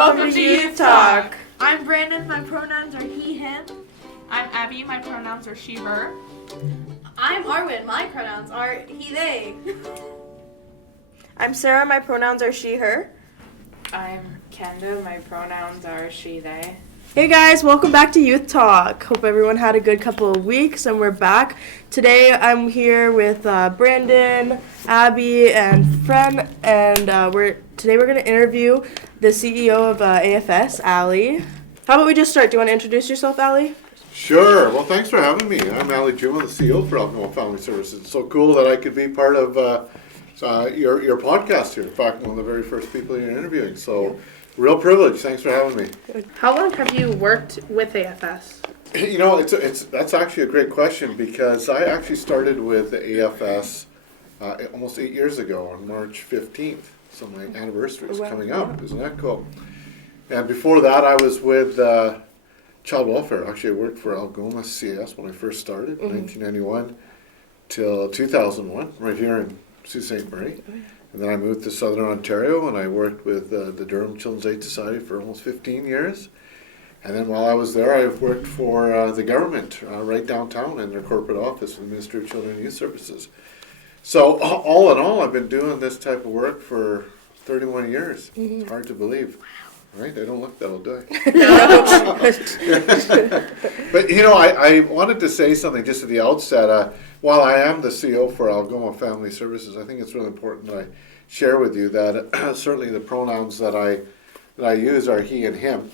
Welcome to Youth Talk. I'm Brandon, my pronouns are he, him. I'm Abby, my pronouns are she, her. I'm Arwen, my pronouns are he, they. I'm Sarah, my pronouns are she, her. I'm Kenda, my pronouns are she, they. Hey guys, welcome back to Youth Talk. Hope everyone had a good couple of weeks and we're back. Today I'm here with Brandon, Abby, and Fren, and today we're going to interview the CEO of AFS, Ali. How about we just start? Do you want to introduce yourself, Ali? Sure. Well, thanks for having me. I'm Juma, the CEO for Algoma Family Services. It's so cool that I could be part of your podcast here. In fact, one of the very first people you're interviewing. So, real privilege. Thanks for having me. How long have you worked with AFS? You know, that's actually a great question because I actually started with the AFS almost 8 years ago on March 15th. So my anniversary is coming up. Isn't that cool? And before that, I was with Child Welfare. Actually, I worked for Algoma CS when I first started, 1991 till 2001, right here in Sault Ste. Marie. And then I moved to Southern Ontario, and I worked with the Durham Children's Aid Society for almost 15 years. And then while I was there, I worked for the government right downtown in their corporate office, the Ministry of Children and Youth Services. So all in all, I've been doing this type of work for 31 years. Hard to believe. Right? I don't look that old, do I? But, you know, I wanted to say something just at the outset. While I am the CEO for Algoma Family Services, I think it's really important that I share with you that certainly the pronouns that I use are he and him.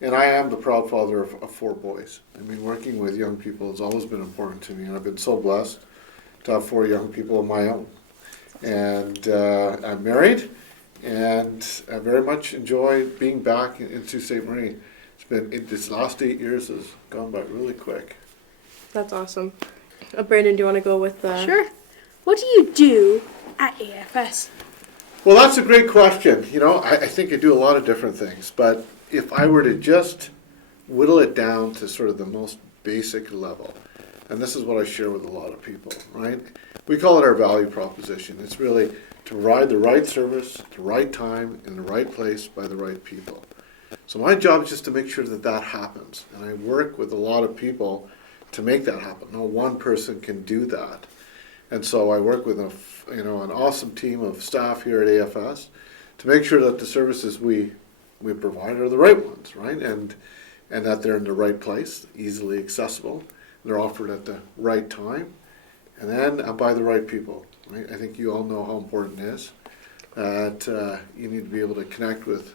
And I am the proud father of 4 boys. I mean, working with young people has always been important to me, and I've been so blessed to have 4 young people of my own. And I'm married. And I very much enjoy being back in Sault Ste. Marie. This last 8 years has gone by really quick. That's awesome. Brandon, do you want to go with Sure. What do you do at AFS? Well, that's a great question. You know, I think I do a lot of different things. But if I were to just whittle it down to sort of the most basic level, and this is what I share with a lot of people, right? We call it our value proposition. It's really to provide the right service, the right time, in the right place by the right people. So my job is just to make sure that that happens. And I work with a lot of people to make that happen. No one person can do that. And so I work with an awesome team of staff here at AFS to make sure that the services we provide are the right ones, right? And that they're in the right place, easily accessible. They're offered at the right time, and then by the right people. Right? I think you all know how important it is that you need to be able to connect with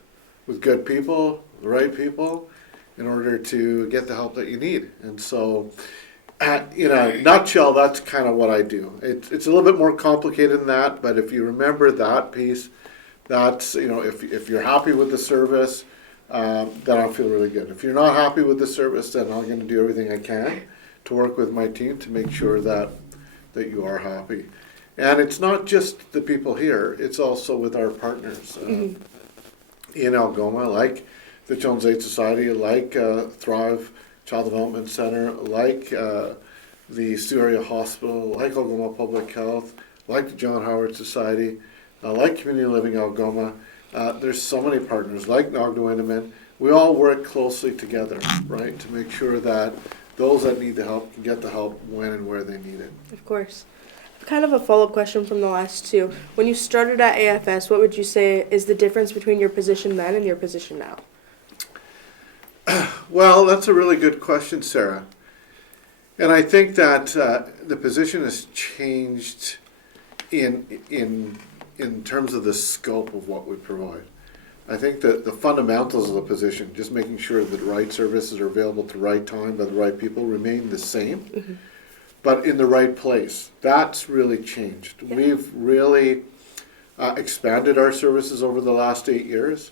good people, the right people, in order to get the help that you need. And so, in a nutshell, that's kind of what I do. It's a little bit more complicated than that, but if you remember that piece, that's, if you're happy with the service, then I'll feel really good. If you're not happy with the service, then I'm going to do everything I can to work with my team to make sure that you are happy. And it's not just the people here, it's also with our partners in Algoma, like the Children's Aid Society, like Thrive Child Development Center, like the Sioux Area Hospital, like Algoma Public Health, like the John Howard Society, like Community Living Algoma. There's so many partners, like Nogda-Windaman. We all work closely together, right, to make sure that those that need the help can get the help when and where they need it. Of course. Kind of a follow-up question from the last two. When you started at AFS, what would you say is the difference between your position then and your position now? Well, that's a really good question, Sarah. And I think that the position has changed in terms of the scope of what we provide. I think that the fundamentals of the position, just making sure that the right services are available at the right time by the right people, remain the same, but in the right place. That's really changed. Yeah. We've really expanded our services over the last 8 years.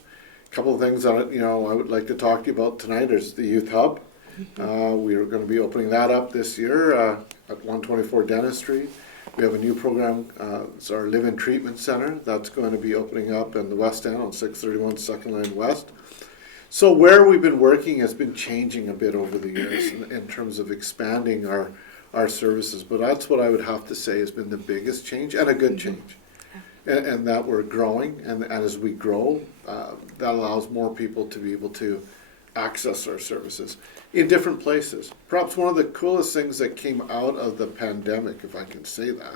A couple of things that I would like to talk to you about tonight is the Youth Hub. We are going to be opening that up this year at 124 Dennis Street. We have a new program, it's our Live-In Treatment Center. That's going to be opening up in the West End on 631 Second Line West. So where we've been working has been changing a bit over the years in terms of expanding our services. But that's what I would have to say has been the biggest change, and a good change. and that we're growing, and as we grow, that allows more people to be able to access our services in different places. Perhaps one of the coolest things that came out of the pandemic, if I can say that,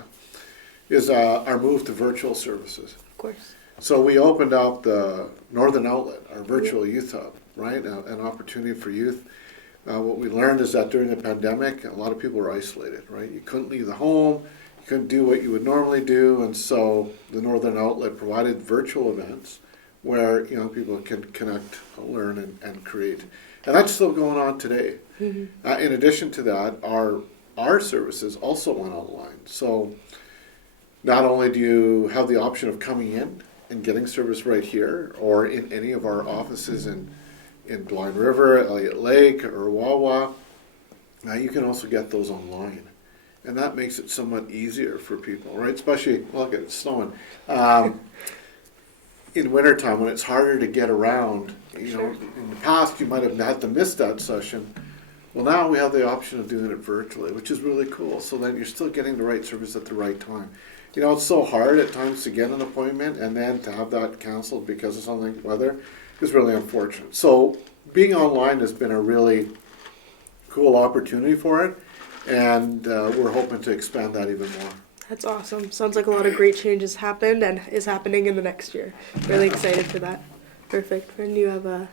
is our move to virtual services. Of course. So we opened up the Northern Outlet, our virtual youth hub, right? An opportunity for youth. What we learned is that during the pandemic, a lot of people were isolated, right? You couldn't leave the home, you couldn't do what you would normally do, and so the Northern Outlet provided virtual events where young people can connect, learn, and create. And that's still going on today. In addition to that, our services also went online. So not only do you have the option of coming in and getting service right here, or in any of our offices in Blind River, Elliott Lake, or Wawa, you can also get those online. And that makes it somewhat easier for people, right? Especially, look, it's snowing. In wintertime, when it's harder to get around, you know, in the past you might have had to miss that session. Well, now we have the option of doing it virtually, which is really cool. So then you're still getting the right service at the right time. You know, it's so hard at times to get an appointment, and then to have that canceled because of something, weather, is really unfortunate. So being online has been a really cool opportunity for it, and we're hoping to expand that even more. That's awesome. Sounds like a lot of great changes happened and is happening in the next year. Really excited for that. Perfect. Friend, you have a...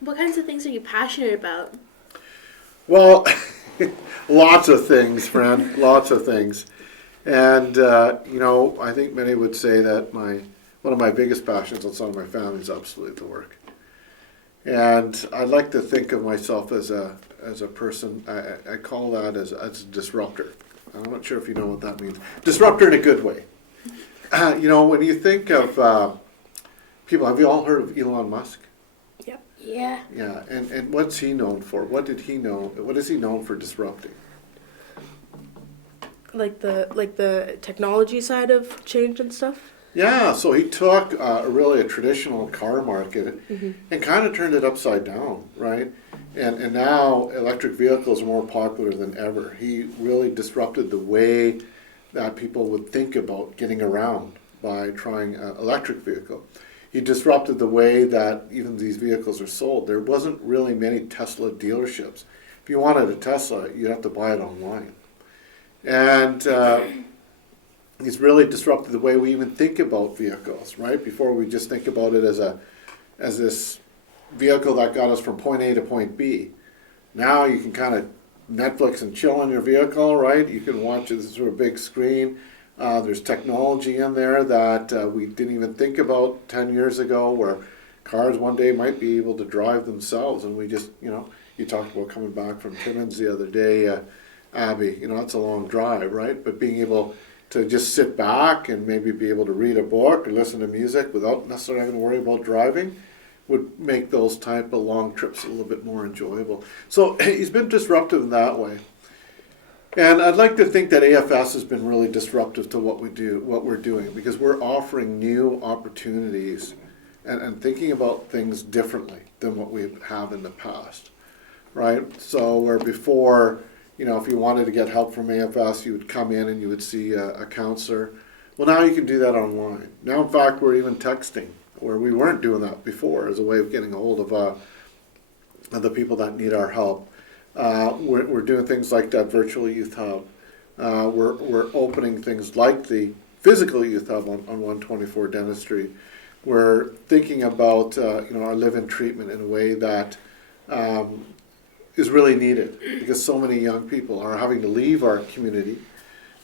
What kinds of things are you passionate about? Well, lots of things, friend, lots of things. And, you know, I think many would say that one of my biggest passions outside of my family is absolutely the work. And I like to think of myself as a person, I call that as a disruptor. I'm not sure if you know what that means. Disruptor in a good way. You know, when you think of people, have you all heard of Elon Musk? Yep. Yeah. Yeah, and what's he known for? What is he known for disrupting? Like the technology side of change and stuff? Yeah, so he took really a traditional car market and kind of turned it upside down, right? And now electric vehicles are more popular than ever. He really disrupted the way that people would think about getting around by trying an electric vehicle. He disrupted the way that even these vehicles are sold. There wasn't really many Tesla dealerships. If you wanted a Tesla, you'd have to buy it online. And he's really disrupted the way we even think about vehicles, right? Before we just think about it as this vehicle that got us from point A to point B. Now you can kind of Netflix and chill in your vehicle, right? You can watch this sort of big screen. There's technology in there that we didn't even think about 10 years ago, where cars one day might be able to drive themselves. And we just, you know, you talked about coming back from Timmins the other day, Abby, you know, that's a long drive, right? But being able to just sit back and maybe be able to read a book or listen to music without necessarily having to worry about driving would make those type of long trips a little bit more enjoyable. So he's been disruptive in that way. And I'd like to think that AFS has been really disruptive to what we're doing, because we're offering new opportunities and thinking about things differently than what we have in the past, right? So where before, you know, if you wanted to get help from AFS, you would come in and you would see a counselor. Well, now you can do that online. Now, in fact, we're even texting, where we weren't doing that before, as a way of getting a hold of the people that need our help. We're doing things like that virtual youth hub. We're opening things like the physical youth hub on 124 Dennis Street. We're thinking about our live-in treatment in a way that is really needed, because so many young people are having to leave our community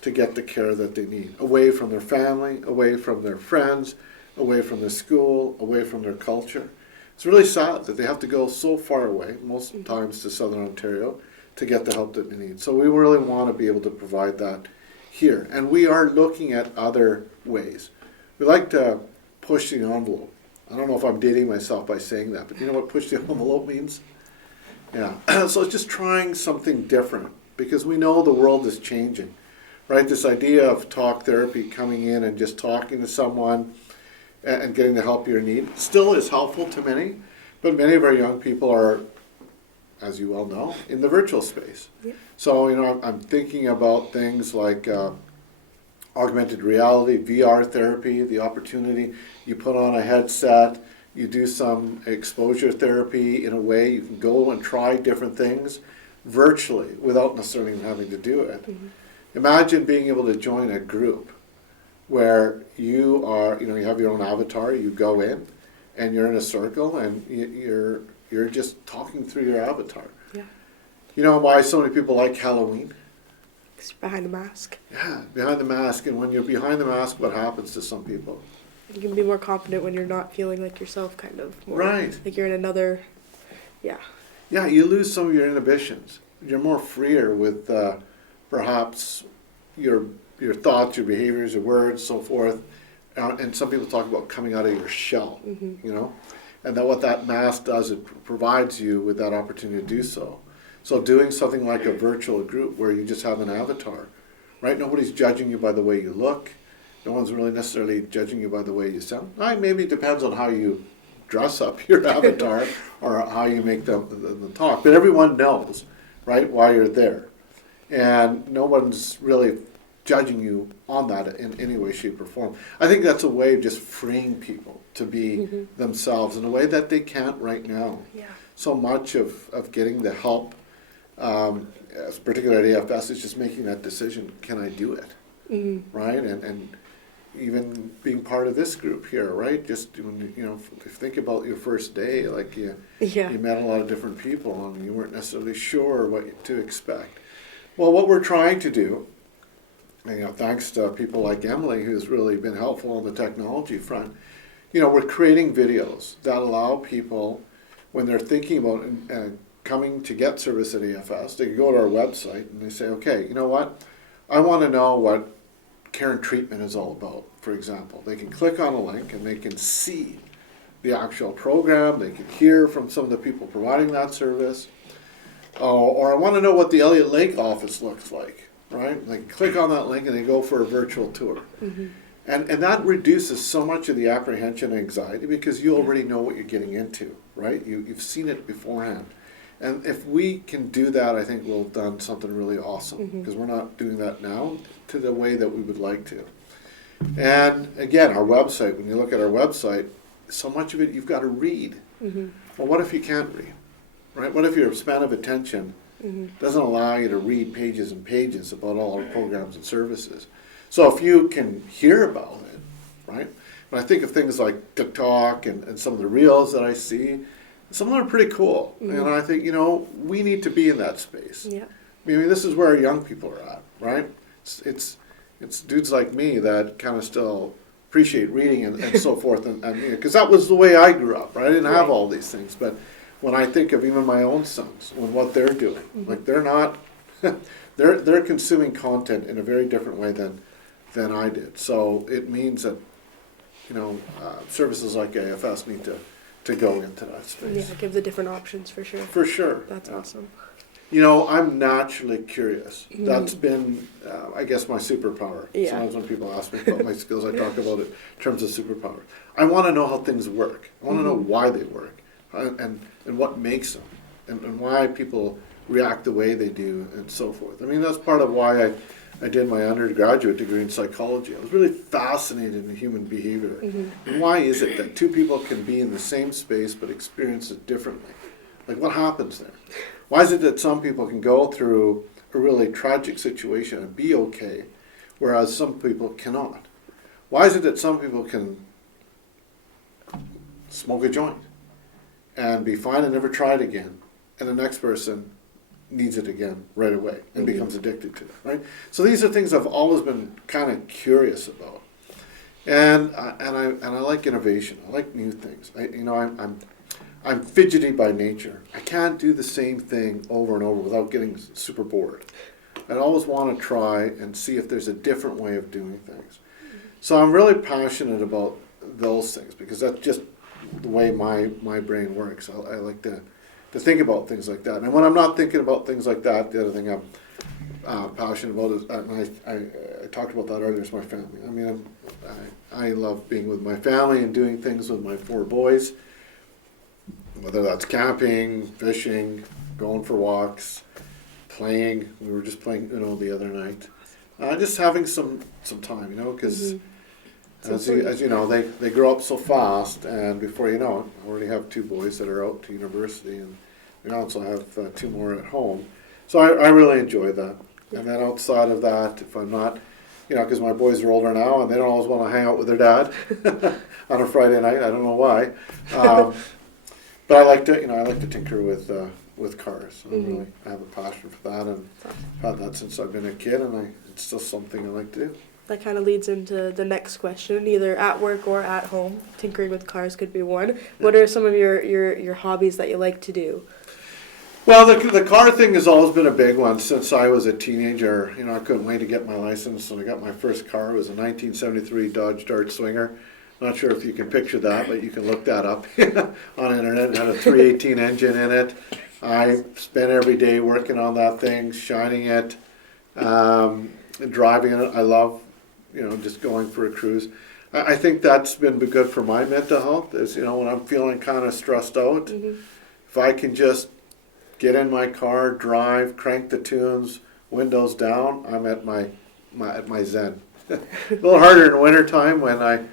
to get the care that they need, away from their family, away from their friends, away from their school, away from their culture. It's really sad that they have to go so far away, most times to Southern Ontario, to get the help that they need. So we really want to be able to provide that here. And we are looking at other ways. We like to push the envelope. I don't know if I'm dating myself by saying that, but you know what push the envelope means? Yeah. So it's just trying something different, because we know the world is changing, right? This idea of talk therapy, coming in and just talking to someone and getting the help you need still is helpful to many, but many of our young people are, as you well know, in the virtual space. Yep. So, you know, I'm thinking about things like augmented reality, VR therapy, the opportunity. You put on a headset, you do some exposure therapy in a way you can go and try different things virtually without necessarily even having to do it. Imagine being able to join a group where you are, you have your own avatar, you go in and you're in a circle and you're just talking through your avatar. Yeah. You know why so many people like Halloween? It's behind the mask. Yeah, behind the mask. And when you're behind the mask, what happens to some people? You can be more confident when you're not feeling like yourself, kind of. More, Right. Like you're in another, yeah. Yeah, you lose some of your inhibitions. You're more freer with perhaps your thoughts, your behaviors, your words, so forth. And some people talk about coming out of your shell, and that what that mask does, it provides you with that opportunity to do so. So doing something like a virtual group where you just have an avatar, right? Nobody's judging you by the way you look. No one's really necessarily judging you by the way you sound. Maybe it depends on how you dress up your avatar or how you make them talk. But everyone knows, right, why you're there. And no one's really judging you on that in any way, shape, or form. I think that's a way of just freeing people to be themselves in a way that they can't right now. Yeah. So much of getting the help, particularly at AFS, is just making that decision, can I do it? Right? And even being part of this group here, right? Just when if you think about your first day, like you met a lot of different people and you weren't necessarily sure what to expect. Well, what we're trying to do, thanks to people like Emily, who's really been helpful on the technology front, we're creating videos that allow people, when they're thinking about coming to get service at AFS, they can go to our website and they say, okay, you know what? I want to know what care and treatment is all about, for example. They can click on a link and they can see the actual program. They can hear from some of the people providing that service. Or I want to know what the Elliott Lake office looks like, right? They click on that link and they go for a virtual tour. And that reduces so much of the apprehension and anxiety because you already know what you're getting into, right? You've seen it beforehand. And if we can do that, I think we'll have done something really awesome because we're not doing that now to the way that we would like to. And again, our website, when you look at our website, so much of it you've got to read. Well, what if you can't read, right? What if your span of attention doesn't allow you to read pages and pages about all our programs and services? So if you can hear about it, right? When I think of things like TikTok and some of the reels that I see, some of them are pretty cool. And I think, we need to be in that space. Yeah. I mean, this is where our young people are at, right? It's dudes like me that kind of still appreciate reading and so forth. And because that was the way I grew up, right? I didn't have all these things. But when I think of even my own sons and what they're doing, like they're not, they're consuming content in a very different way than I did. So it means that, services like AFS need to go into that space. Yeah, it gives the different options for sure. For sure. That's awesome. I'm naturally curious. That's been, I guess, my superpower. Yeah. Sometimes when people ask me about my skills, I talk about it in terms of superpower. I want to know how things work. I want to know why they work and what makes them and why people react the way they do and so forth. I mean, that's part of why I did my undergraduate degree in psychology. I was really fascinated in human behavior. And why is it that two people can be in the same space but experience it differently? Like, what happens there? Why is it that some people can go through a really tragic situation and be okay, whereas some people cannot? Why is it that some people can smoke a joint and be fine and never try it again, and the next person needs it again right away and becomes addicted to it, right? So these are things I've always been kind of curious about, and I like innovation. I like new things. I'm fidgety by nature. I can't do the same thing over and over without getting super bored. I always want to try and see if there's a different way of doing things. So I'm really passionate about those things because that's just the way my brain works. I like to think about things like that. And when I'm not thinking about things like that, the other thing I'm passionate about is, and I talked about that earlier, is my family. I mean, I love being with my family and doing things with my 4 boys, whether that's camping, fishing, going for walks, playing. We were just playing Uno the other night. just having some time, because It's as you know, they grow up so fast, and before you know it, I already have 2 boys that are out to university, and we also have 2 more at home. So I really enjoy that. And then outside of that, if I'm not, because my boys are older now, and they don't always want to hang out with their dad on a Friday night. I don't know why, but I like to tinker with cars. I have a passion for that, and I've had that since I've been a kid, and it's still something I like to do. That kind of leads into the next question, either at work or at home. Tinkering with cars could be one. What are some of your hobbies that you like to do? Well, the car thing has always been a big one since I was a teenager. I couldn't wait to get my license, and I got my first car. It was a 1973 Dodge Dart Swinger. Not sure if you can picture that, but you can look that up on the internet. It had a 318 engine in it. I spent every day working on that thing, shining it, driving it. I love, just going for a cruise. I think that's been good for my mental health. Is when I'm feeling kind of stressed out, if I can just get in my car, drive, crank the tunes, windows down, I'm at my zen. A little harder in wintertime when I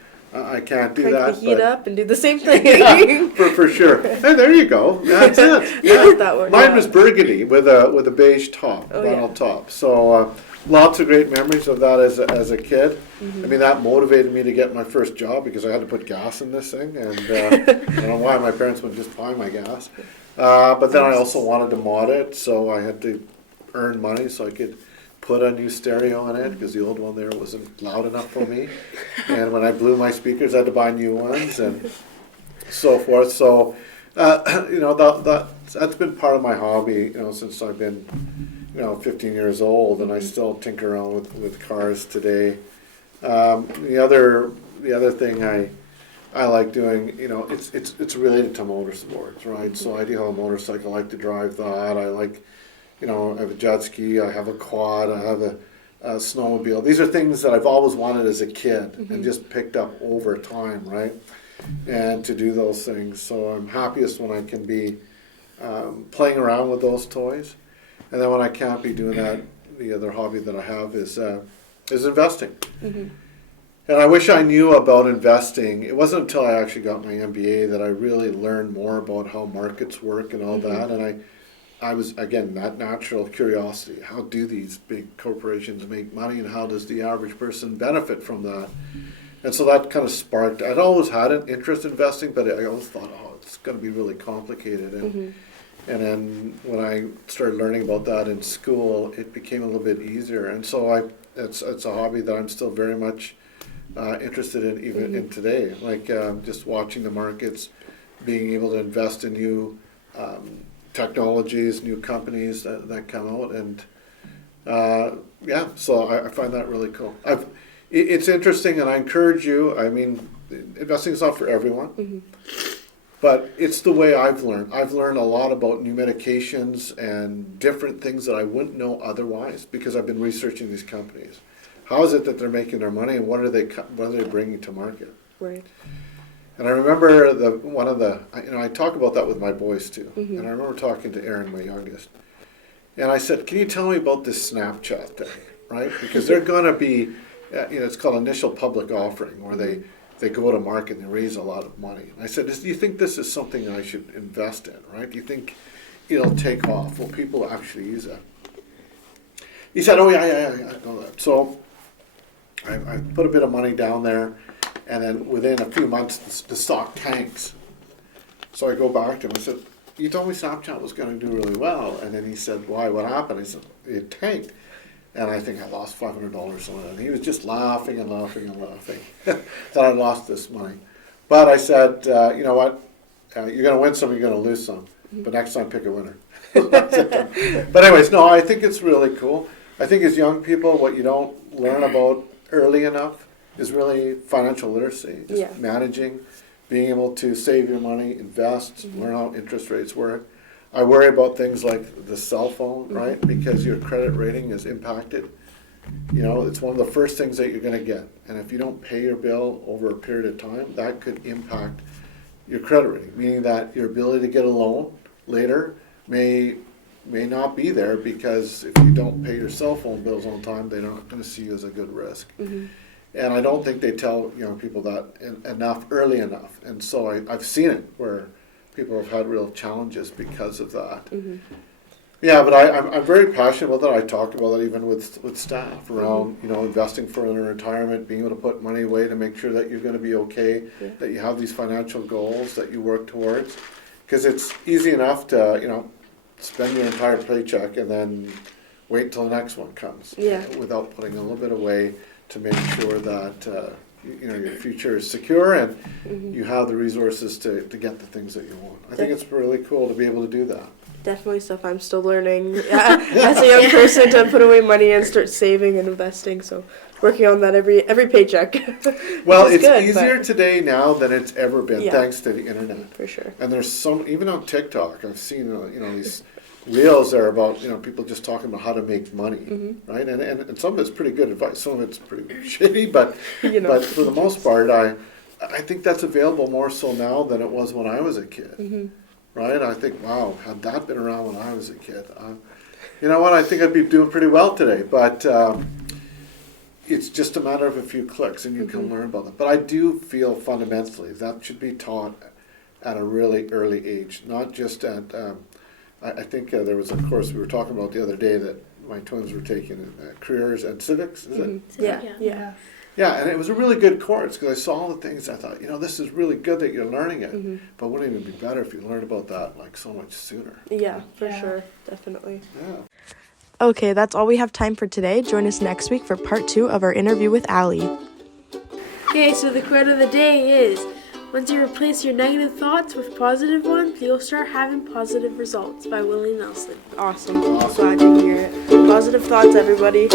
can't do Crank that. the heat up and do the same thing. Yeah, for sure. Hey, there you go. That's it. Yeah, that one. Mine Yeah. was burgundy with a beige top, Oh, vinyl yeah. top. So lots of great memories of that as a kid. I mean, that motivated me to get my first job because I had to put gas in this thing, and I don't know why my parents would just buy my gas. But then I also wanted to mod it, so I had to earn money so I could put a new stereo in it because the old one there wasn't loud enough for me. And when I blew my speakers, I had to buy new ones and so forth. So, that's been part of my hobby, since I've been, 15 years old, and I still tinker around with cars today. The other thing I like doing, it's related to motorsports, right? So I do have a motorcycle. I like to drive that. I like, I have a jet ski. I have a quad. I have a snowmobile. These are things that I've always wanted as a kid and just picked up over time, right? And to do those things. So I'm happiest when I can be playing around with those toys. And then when I can't be doing that, the other hobby that I have is investing. And I wish I knew about investing. It wasn't until I actually got my MBA that I really learned more about how markets work and all that. And I was, again, that natural curiosity. How do these big corporations make money, and how does the average person benefit from that? And so that kind of sparked. I'd always had an interest in investing, but I always thought, it's going to be really complicated. And then when I started learning about that in school, it became a little bit easier. And so it's a hobby that I'm still very much interested in, even in today. Like just watching the markets, being able to invest in new technologies, new companies that come out, and so I find that really cool. It's interesting, and I encourage you. I mean, investing is not for everyone, but it's the way I've learned. I've learned a lot about new medications and different things that I wouldn't know otherwise because I've been researching these companies. How is it that they're making their money, and what are they bringing to market? Right. And I remember I talk about that with my boys too. And I remember talking to Aaron, my youngest, and I said, "Can you tell me about this Snapchat thing, right? Because they're going to be, it's called initial public offering, where they go to market and they raise a lot of money." And I said, "Do you think this is something I should invest in, right? Do you think it'll take off? Will people actually use it?" He said, "Oh yeah, I know that." So I put a bit of money down there. And then within a few months, the stock tanks. So I go back to him. I said, "You told me Snapchat was going to do really well." And then he said, "Why? What happened?" I said, "It tanked." And I think I lost $500 on it. And he was just laughing and laughing and laughing that I lost this money. But I said, "You know what? You're going to win some, you're going to lose some. But next time, pick a winner." But anyways, no, I think it's really cool. I think as young people, what you don't learn about early enough is really financial literacy, just managing, being able to save your money, invest, learn how interest rates work. I worry about things like the cell phone, right? Because your credit rating is impacted. It's one of the first things that you're going to get. And if you don't pay your bill over a period of time, that could impact your credit rating, meaning that your ability to get a loan later may may not be there because if you don't pay your cell phone bills on time, they're not going to see you as a good risk. Mm-hmm. And I don't think they tell young people that early enough. And so I've seen it where people have had real challenges because of that. Mm-hmm. Yeah, but I'm very passionate about that. I talk about that even with staff around, investing for their retirement, being able to put money away to make sure that you're going to be okay, that you have these financial goals that you work towards. Because it's easy enough to, spend your entire paycheck and then wait till the next one comes. Without putting a little bit away to make sure that, your future is secure and you have the resources to get the things that you want. I think it's really cool to be able to do that. Definitely stuff I'm still learning as a young person to put away money and start saving and investing. So working on that every paycheck. Well, it's easier today now than it's ever been, thanks to the internet. For sure. And there's even on TikTok, I've seen these reels there about people just talking about how to make money, right? And some of it's pretty good advice, some of it's pretty shitty, but but for the most part, I think that's available more so now than it was when I was a kid. Right? I think, wow, had that been around when I was a kid, you know what? I think I'd be doing pretty well today. But it's just a matter of a few clicks, and you can learn about it. But I do feel fundamentally that should be taught at a really early age, not just at. I think there was a course we were talking about the other day that my twins were taking, careers and civics. Is it? Yeah. Yeah, and it was a really good course because I saw all the things. I thought, this is really good that you're learning it, but wouldn't it even be better if you learned about that like so much sooner? Yeah, for sure, definitely. Yeah. Okay, that's all we have time for today. Join us next week for part 2 of our interview with Allie. Okay, so the quote of the day is, once you replace your negative thoughts with positive ones, you'll start having positive results, by Willie Nelson. Awesome. Glad to hear it. Positive thoughts, everybody.